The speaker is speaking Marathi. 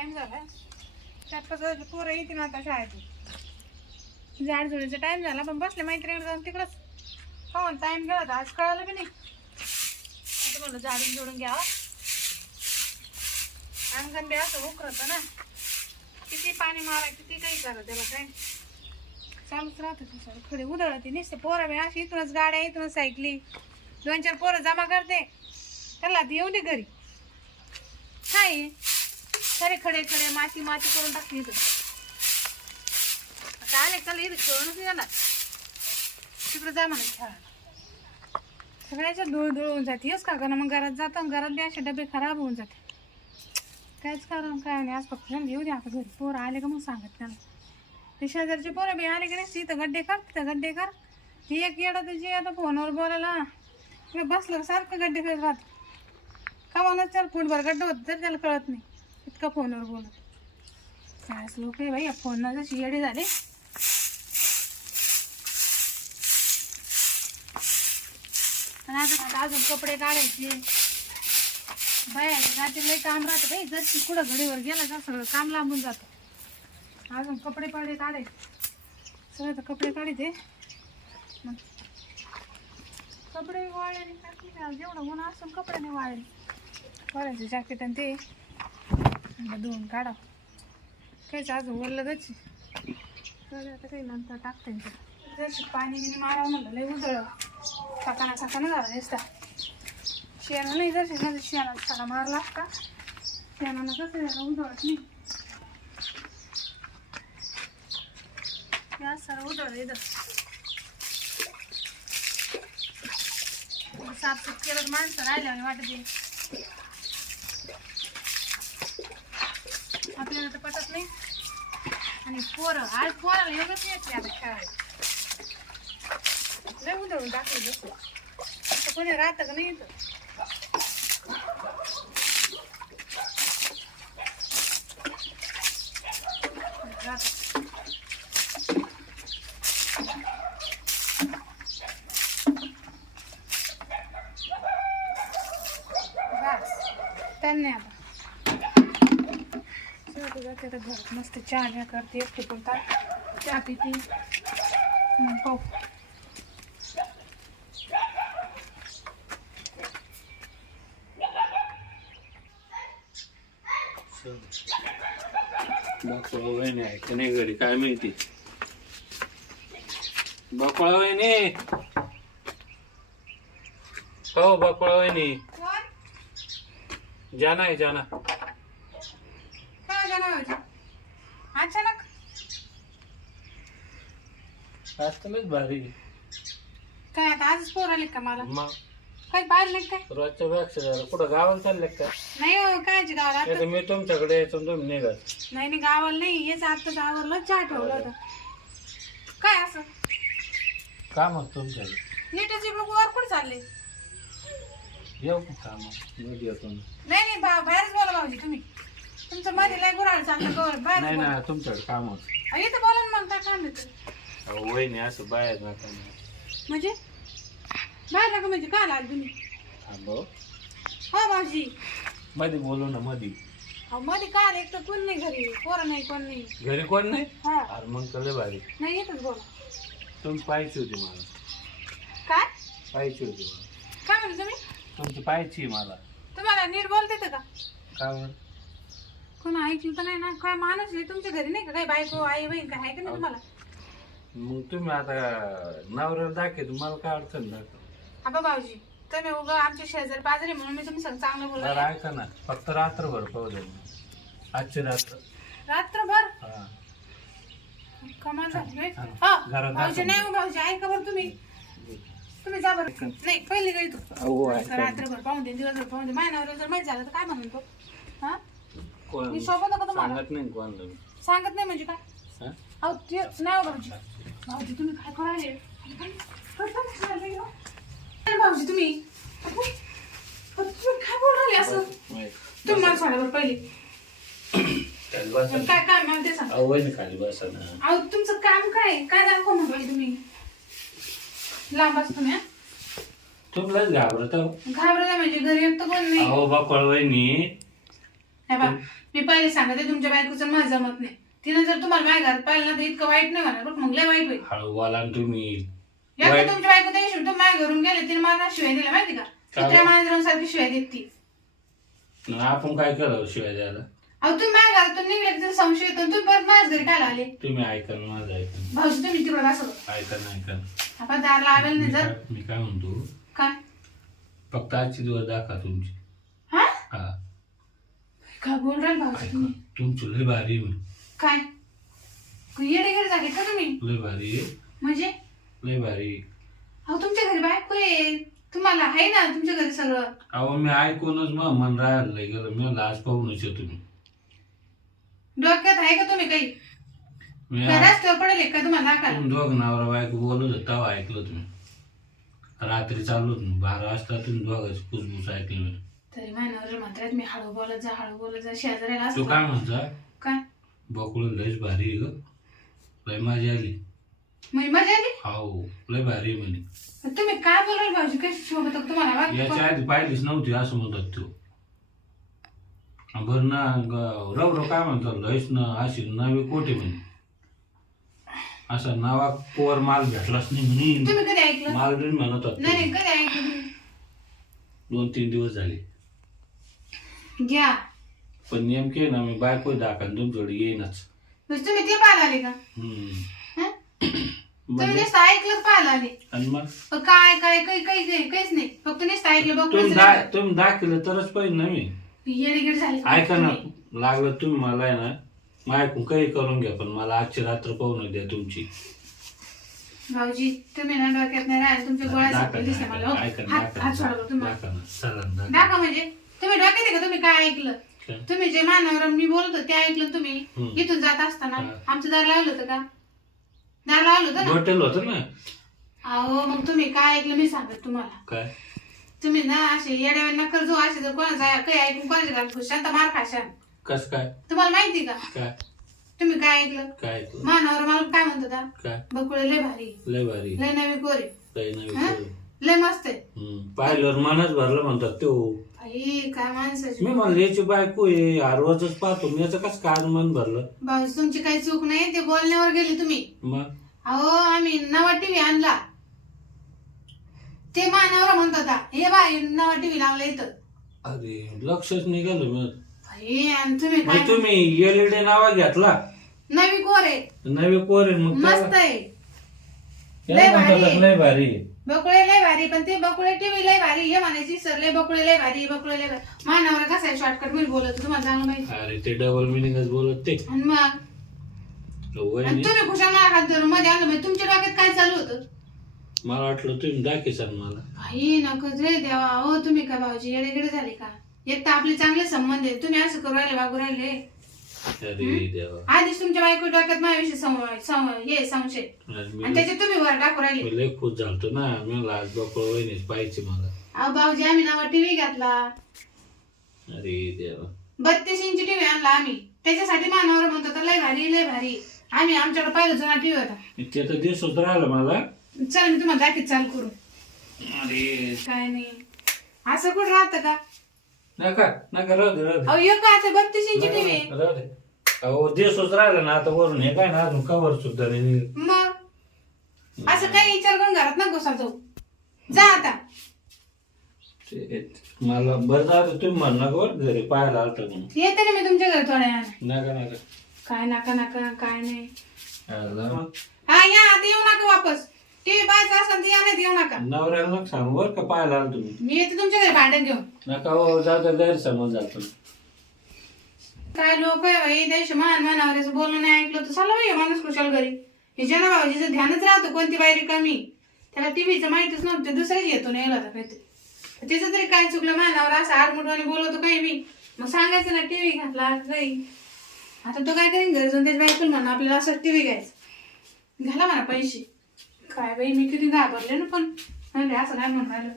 टाइम झाला. चार पाच वाजता पोरं येते ना आता शाळेतून झाड झुडीचा टाईम झाला पण बसले मैत्रिणी जाऊन तिकडंच. हो टाईम गेला होता आज कळालं बी नाही. आता म्हणलं झाडून झुडून घ्यावं. अंगण बी असं उकरत ना. किती पाणी मारा किती काही करा त्याला काय? चालूच राहतं ते सगळं. खडे उधळते नुसतं पोरं बी अशी इथूनच गाड्या इथूनच सायकली. दोन चार पोरं जमा करते. त्याला ती येऊ दे घरी. काय खरे खडे खडे माती माती करून टाकली इथं. आता आले चला इथं खेळूनच जाणार तिकडे जा म्हणा खेळायला. सगळ्याच्या धुळ धुळ होऊन जाते. हेच का कारण मग घरात जातो आणि घरात बी असे डबे खराब होऊन जाते. काहीच कारण काय नाही. आज फक्त घेऊ येऊ दे आता घरी. पोरं आले का मग सांगत त्याला ते शेजारचे पोरं बी आले की नाही? इथं गड्डे कर तिथं गड्डे कर. ही एक येडं तुझी आता फोनवर बोलायला. बसलं सारखं गड्डे करत राहत. का मला त्याला फुटभर गड्डे होत तर त्याला कळत नाही. इतका फोनवर बोलत. काय लोक आहे बाई या फोनला जशी येडे झाले. आणि आता आता अजून कपडे काढायचे. बाया रात्री लई काम राहतं बाई जर कुठं घडीवर गेला का सगळं काम लांबून जातं. अजून कपडे पडे काढायचे. सगळं तर कपडे काढायचे. मग कपडे वाळले टाकले जेवढं ऊन असून कपडे नाही वाळले. वाळायचे जॅकेट आणि ते. धुवून काढा. काहीच अजून उरलं गच आता काही नंतर टाकते जशी पाणी बिनी मारावं म्हणलं लय उजळ सकाना सकाना झाला दिसता शेणानं नाही जर शेणाचं शेणा सारा मारला का शेणानं कसं झालं उजळत नाही. या सर्व उजळ इथं. साफसूफ केलं माणसं राहिल्याने वाटत आहे. आपल्याला तर पटत नाही. आणि पोरं आज पोराला एवढंच येते आता खेळायला लय उधळून टाकलं जसं आता कोणी राहतं का नाही इथं? राहतं. बस. त्यांनी आता शेवटी जाते आता घरात मस्त चहा घ्या करते एकटी पुरतात चहा पिते. पाहू. बाकळा वहिनी आहे का नाही घरी? काय माहिती? बाकळा वहिनी? हो बाकळा वहिनी. जाना आहे जाना. होती अचानक. आज भारी. काय आता आजच पोर आले का मला? मग? काय पाहिलं नाही काय? रोजच्या पेक्षा जरा कुठं गावाला चालले का? नाही हो कायची गावाला नाही तर मी तुमच्याकडे यायचो आणि तुम्ही निघत नाही नाही गावाला नाही. हेच आत्ताच आवरलं चहा ठेवलं होतं. काय असं? का मग तुमच्याकडे? नीटची वर कुठे चालले? येऊ का काममध्ये येतो ना. नाही नाही बा बाहेरच बोला भाऊजी तुम्ही. तुमचं मध्ये लय गुराळ चाललं गवर बाहेर नाही बोला. ना तुमच्याकडे काम होत. अहो, इथं बोला ना मग काय काम आहे ते? वहिनी असं बाहेर नका म्हणजे? बाहेर नका म्हणजे काय आला तुम्ही? थांबव हो. भाऊजी. मध्ये बोलू ना मध्ये अहो मध्ये काय आलं? एक तर कोण नाही घरी? पोरं नाही कोण नाही? घरी कोण नाही? हा. अरे मग तर भारी. नाही येतच बोला. तुम्ही पाहायची होती मला. काय? पाहायची होती मला. काय म्हणलं तुम्ही? तुमची पाहायची आहे मला. तुम्हाला नीट बोलता का? का बरं? कोण ऐकलं तर नाही ना काय माणूस आहे तुमच्या घरी नाही का? काही बायको आई बहीण काय आहे का नाही तुम्हाला? मग तुम्ही आता नवऱ्याला दाखवे तुम्हाला काय अडचण दाखव अबा भाऊजी तुम्ही उगा आमच्या शेजारी पाजारी म्हणून मी तुम्ही चांगलं बरं बोलला ऐका ना फक्त रात्रभर पाहू दे आजची रात्र. रात्रभर? हा. कमाल झाली होय. घरात भाऊजी दाखव. नाही हो भाऊजी ऐका बरं तुम्ही. तुम्ही जा बरं. नाही पहिली काही तू अहो ऐका ना. रात्रभर पाहून दे दिवसभर पाहून दे. माझ्या नवऱ्याला जर माहीत झालं तर काय म्हणून तो? हा? मी सोबत का तुम्हाला सांगत नाही कोणाला मी. सांगत नाही म्हणजे काय हा? अहो ते नाही हो भाऊजी भाऊजी तुम्ही काय करायले काय भाऊजी तुम्ही अहो, तुम्ही काय बोल राहिले असं माहीत. तुम्ही मला सांगा बरं पहिली खाली बसा ना. काय काय मला ते सांगा अहो वहिनी खाली बसा ना अहो तुमचं काम काय आहे? काय दाखव म्हणतो तुम्ही लांब असतो तुम्ही हा? तुम्हालाच घाबरत आहो. घाबरत म्हणजे घरी येत कोण नाही अहो बापळ वहिनी हे बा मी पहिले सांगते तुमच्या बायकोचं मला जमत नाही. तिने जर तुम्हाला माझ्या घरात पाहिलं ना तर इतकं वाईट नाही बघ मग लय वाईट होईल. हळू ना तुम्ही. वाईट- तुमच्या बायको त्या तुम्ही माझ्या घरून गेले तिने मला शिवाय दिल्या माहिती का? काय कुत्र्या मांजरांसारखी सारखी शिवाय देत ती. आपण काय करावं शिवाय द्यायला? अहो तुम्ही माझ्या घरातून निघले की तिला संशय येतो तुम्ही परत माझ्याच घरी काय आले तुम्ही ऐका ना माझं ऐका ना. भाऊजी तुम्ही तिकडे बसव ऐका ना ऐका ना. आपण दार लावेल मी नाही जर. काय- मी काय म्हणतो? काय? फक्त आजची दिवस दाखवा तुमची. हा? हा. काय बोल राहील भाऊजी ऐका तुम्ही? तुमची लय भारी आहे म्हणे. काय? येडेगेडे झाले का तुम्ही? लय भारी आहे. म्हणजे? लय भारी आहे. अहो तुमच्या घरी बायको आहे. तुम्हाला आहे ना तुमच्या घरी सगळं? अहो मी ऐकूनच मग मन राहायला लय गेलं मी आज पाहूनच येतो मी. डोक्यात आहे का तुम्ही काही? मी का पडेल का तुम्हाला दाखवायला तुम्ही दोघं नवरा बायको बोलत होता तेव्हा ऐकलं तुम्ही. रात्री चालू होत बारा वाजता तुम्ही दोघांची कुसबुस ऐकली मी. तरी म्हणतात मी हळू बोलत जा हळू बोलत जा शेजाऱ्याला तू असं काय म्हणता काय? बकुळ लयच भारी आहे ग. लय मजा आली. म्हणजे मजा आली? हाव लय भारी आहे म्हणे. तुम्ही काय बोलाल भाऊजी? कशी शोभत तुम्हाला वाटतं याच्या आधी पाहिलीच नव्हती असं म्हणतात तू. बरं ना ग- रव रव काय म्हणतात? लयच ना अशी नवी कोटी म्हणे. असा नवा कोर माल भेटलाच नाही म्हणे. तुम्ही कधी ऐकलं? माल बी म्हणत होत नाही कधी ऐकलं? दोन तीन दिवस झाले. घ्या. पण नेमके ना मी बायको दाखल तुमच्याकडे येईनच. म्हणजे तुम्ही ते पाहायला आले का? हम्म. हं? तुम्ही म्हणजे? नुसतं ऐकलं पाहायला आले? आणि मग? पण काय काय काही काही काही काहीच नाही. फक्त नुसतं ऐकलं तुम्ही बघ दा तुम्ही दाखवलं तरच पाहिजे ना मी. येडेगेड झाले ऐका ना तुम्ही. लागलं तुम्ही मला आहे ना मग ऐकून काही करून घ्या पण मला आजची रात्र पाहून द्या तुमची. भाऊजी तुम्ही ना डोक्यात नाही राहिले तुमच्या गोळ्या दाखवा सापडल्या दिसल्या मला हो. हात सोडा बरं चला दाखवा. दाखवा म्हणजे. तुम्ही डोक्यात आहे का? तुम्ही काय ऐकलं? काय? तुम्ही जे मानावर मी बोलत होते ते ऐकलं तुम्ही? हम्म. इथून जात असताना हा. आमचं दार लावलं होतं का? दार लावलं होतं ना? हॉटेल होतं ना? अहो मग तुम्ही काय ऐकलं मी सांगत तुम्हाला. काय? तुम्ही ना असे येड्या नकर जो असे जर कोणाचा काही ऐकून कोणाच्या घरात घुशाल तर मार खाशाल कस काय? तुम्हाला माहिती का? काय? तुम्ही काय ऐकलं? काय ऐकलं? मानावर मला काय म्हणत होता? काय? बकुळे लय भारी. लय भारी. लय नवी कोरे. लय नवी हा? पोरं. लय मस्त आहे. हम्म. पाहिल्यावर मनच भरलं म्हणतात तो. आई काय माणसाची मी म्हणलं याची बायको आहे आरवाजच पाहतो. मी याचं कसं काय मन भरलं? भाऊजी तुमची काही चूक नाही ते बोलण्यावर गेले तुम्ही. मग? अहो आम्ही नवा टीव्ही आणला. ते मानावर म्हणत होता हे बाय नवा टीव्ही लावला इथं. अरे लक्षच निघालं मग आणि तुम्ही मग काय? तुम्ही एलईडी नावा घेतला? नवी कोर आहे. नवे पोर आहे मग मस्त त्याला- आहे. त्याला लय भारी म्हणतात आहे. लय भारी आहे. बकुळे लय भारी पण ते बकुळे टीव्ही लय भारी. हे म्हणायची सर लय बकुळे लय भारी बकुळे लय भारी. मानावर कसा आहे शॉर्टकटमध्ये बोलत तुम्हाला चांगलं माहिती. अरे ते डबल मिनिंगच बोलत ते. आणि मग? आणि तुम्ही खुशाल मला हात धरून मध्ये आलो म्हणजे तुमच्या डोक्यात काय चालू होतं? मला वाटलं तुम्ही दाखिसाल मला. भाई नको रे देवा. हो तुम्ही का भाऊजी येडेगेडे झाले का? एक तर आपले चांगले संबंध आहे तुम्ही असं करू राहिले वागू राहिले. अरे देवा आधीच तुमच्या बायको डोक्यात माझ्याविषयी सं- सं- हे संशय. आणि त्याच्यात तुम्ही वर टाकू राहिले. मी लय खुश झालतो ना. मी म्हणलं आज बरोबर वहिनीच पाहिजे मला. अहो भाऊजी आम्ही नावा टीव्ही घातला. अरे देवा. बत्तीस इंची टीव्ही आणला आम्ही. त्याच्यासाठी मानावर म्हणतो तर लय भारी लय भारी. आम्ही आमच्याकडे पहिला जुना टीव्ही होता. ते तर दिसत राहिलं मला. चला मी तुम्हाला दाखीत चालू करू. अरे. काय नाही. असं कुठं राहतं का? नका नका राहू दे राहू दे. अहो एक आता बत्तीस इंची टीव्ही. राहू दे. अहो दिवसच राहिलं ना आता वरून हे काय ना अजून कवर सुद्धा नाही मग? असं काही विचार करून घरात नको घुसा जाऊ जा आता. ते- मला बरं झालं तुम्ही म्हणणार बरं घरी पाहायला आलतं म्हणून. येते ना मी तुमच्या घरी थोड्या वेळाने. नका नका. काय नका नका काय नाही. आला. हा या आता येऊ नका वापस. टीव्ही पाहायचं असेल तर या नाही येऊ नका. नवऱ्याला सांगू बरं का पाहायला आलं तुम्ही. मी येते तुमच्या घरी भांडण घेऊन. नका हो जाता गैरसमज जातो काय लोक आहे बाई देश मान मानावऱ्याचं बोलणं नाही ऐकलं तर चला बाई माणूस कुशल घरी. हे जना भाऊजीचं ध्यानच राहतं कोणती बाई कमी. त्याला टीव्हीचं माहितीच नव्हतं ते दुसऱ्याच येतो नाही होता काहीतरी. तिचं तरी काय चुकलं मानावर असं आडमुठवाने बोलवतो काही बी मग सांगायचं ना टीव्ही घातला नाही आता तो काय करेन घरी जाऊन त्याच्या बायकोला म्हणा आपल्याला असं टीव्ही घ्यायचं. घाला म्हणा पैसे. काय बाई मी किती घाबरले ना पण. असं काय म्हणून राहिलं